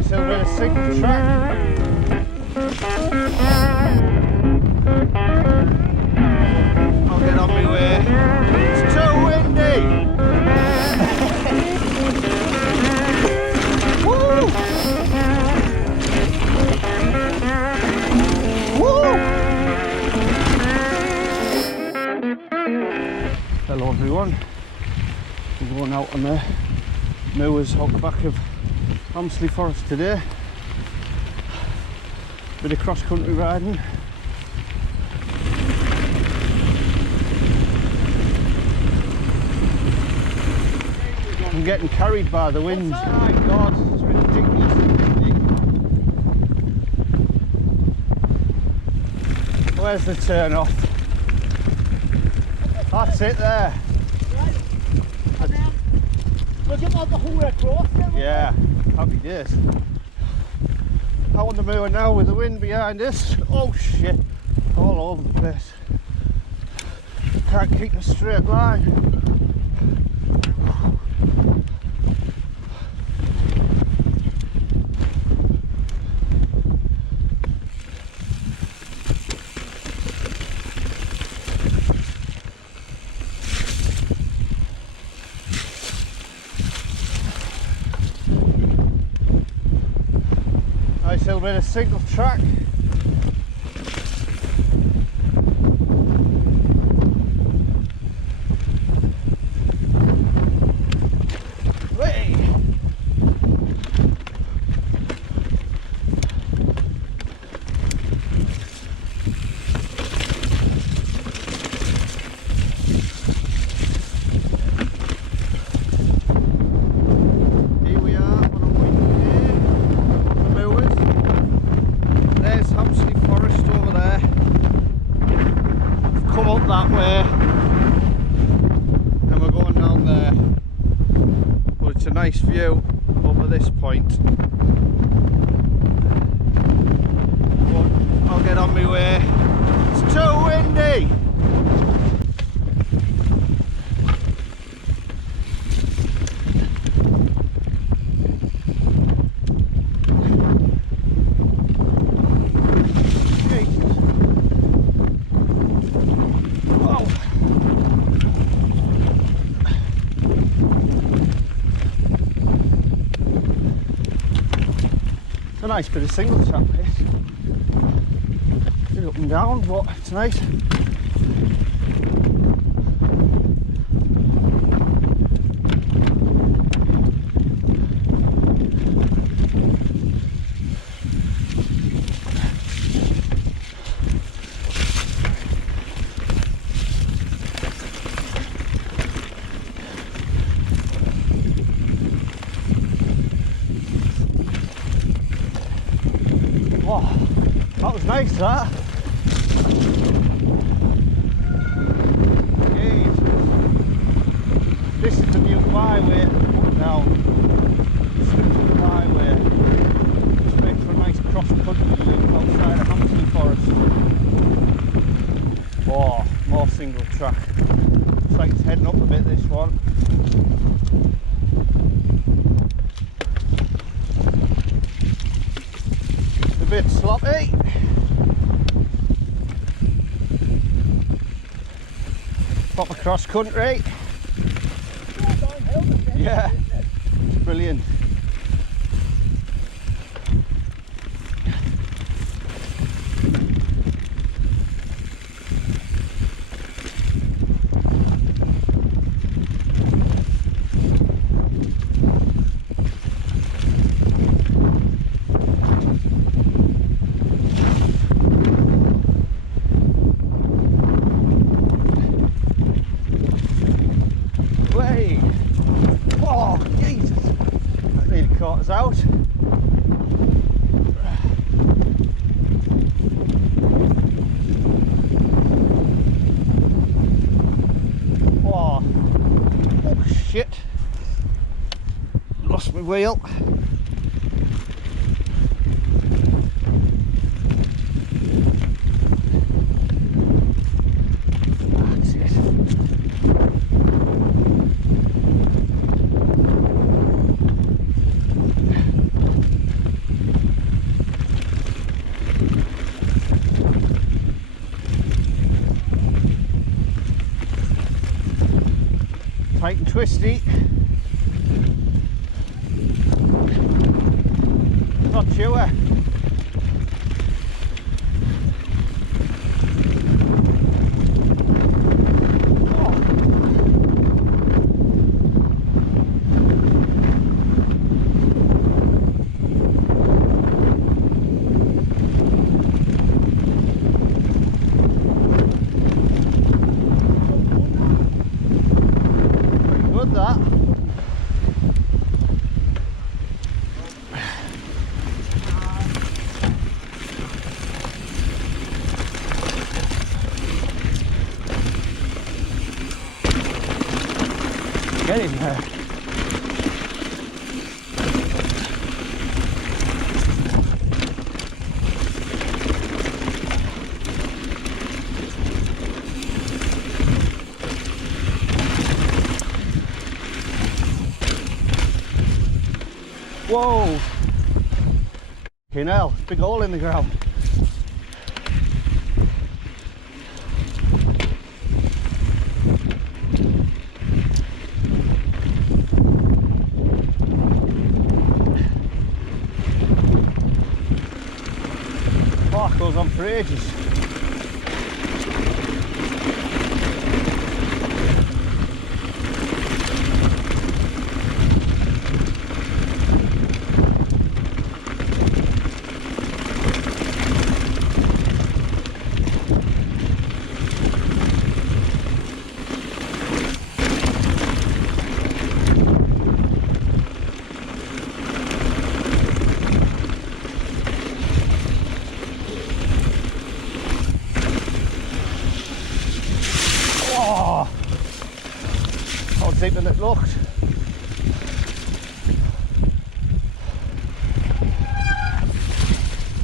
Nice little bit of Singletrack. I'll get on my way. It's too windy. Woo! Woo! Hello everyone. We're going out on the Moors out the back of Hamsterley Forest today. Bit of cross-country riding. I'm getting carried by the wind. Oh my god, it's ridiculously windy. Where's the turn off? That's it there. Yeah, happy days. Out on the moor now with the wind behind us. Oh shit, all over the place. Can't keep a straight line. Nice little bit of Singletrack. Hamsterley Forest over there. We've come up that way and we're going down there, but it's a nice view up at this point. But I'll get on my way. It's too windy. It's a nice bit of Singletrack this. Bit up and down, but it's nice. Oh, that was nice, that. Jeez. This is the new byway put down. Strips of the byway. It's made for a nice cross-country loop outside of Hamsterley Forest. Oh, more Singletrack. Looks like it's heading up a bit, this one. Bit sloppy. Pop across country. Yeah, it's brilliant. Oh, Jesus! That nearly caught us out. Oh, oh shit! Lost my wheel. tight and twisty. Not sure. Good that. Get in there. Whoa! Fucking hell, big hole in the ground. Oh, it goes on for ages. Deeper than it looked.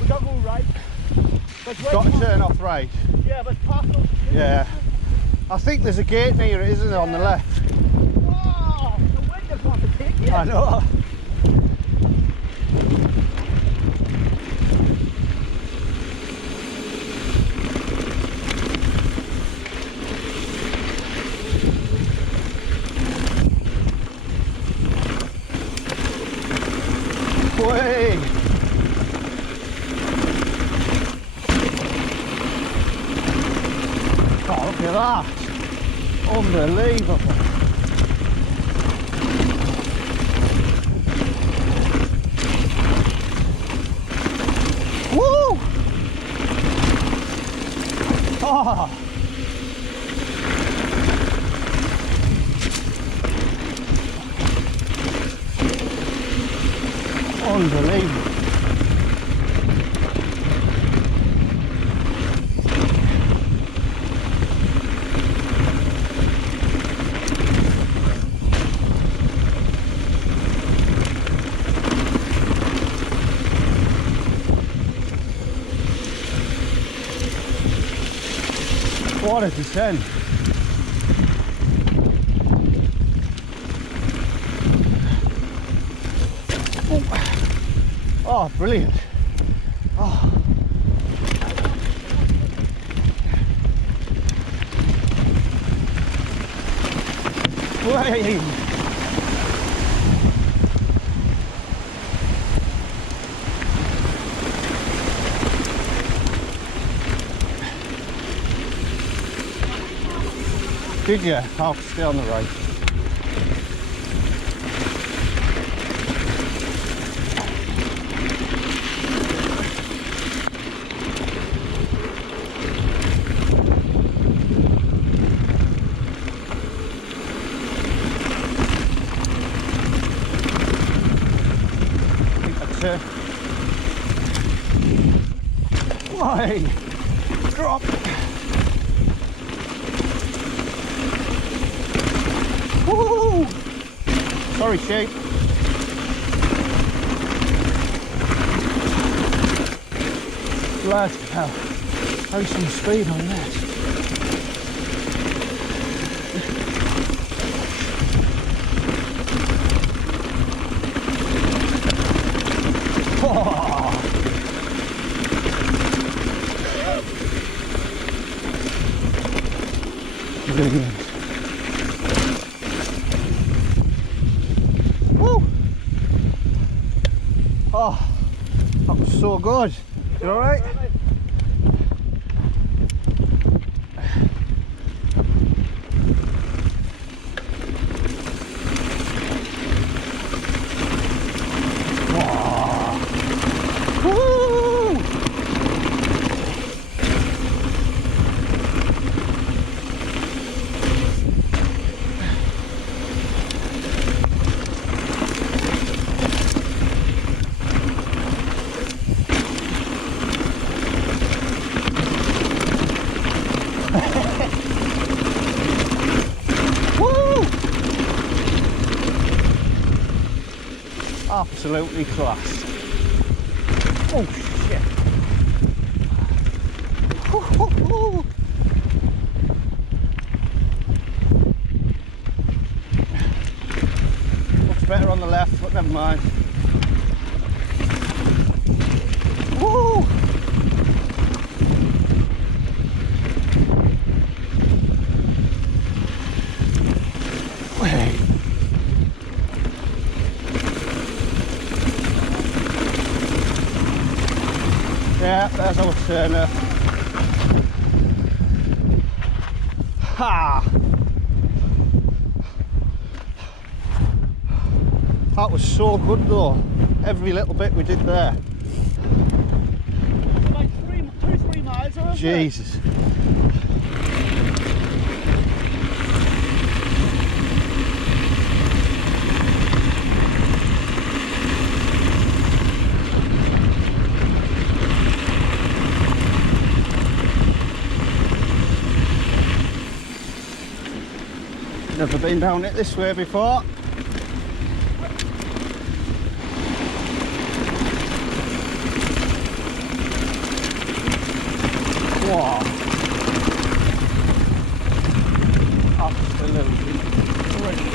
We got to go right. Got to turn off right. Yeah, but past those. Yeah. I think there's a gate near it, isn't there, on the left? Oh, the wind just wants to take you. I know. Way. Oh, look at that. Unbelievable. Woo! Oh. Unbelievable. What a descent. Oh, brilliant. Oh. Way. Did you? I'll stay on the right. Why? Drop. Woo! Sorry, sheep. Bloody hell. How's some speed on this? Oh. Brilliant. so good. You alright? Absolutely class. Oh shit. Looks better on the left, but never mind. Woo! Wait. Yeah, there's our turner. Ha! That was so good though. Every little bit we did there. Like 3 miles or Jesus. Never been down it this way before. Wow. Absolutely brilliant.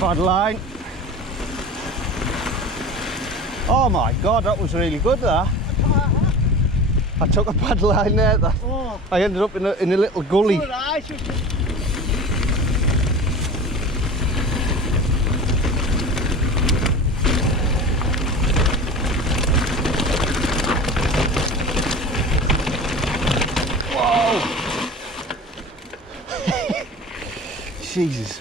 Bad line. Oh my god, that was really good there. I took a bad line there. I ended up in a little gully. Whoa! Jesus.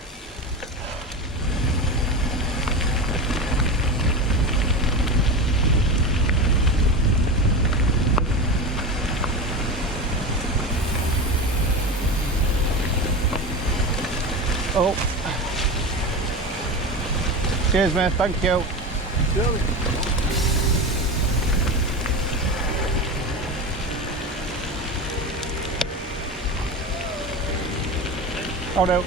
Oh. Cheers, mate. Thank you. Oh no.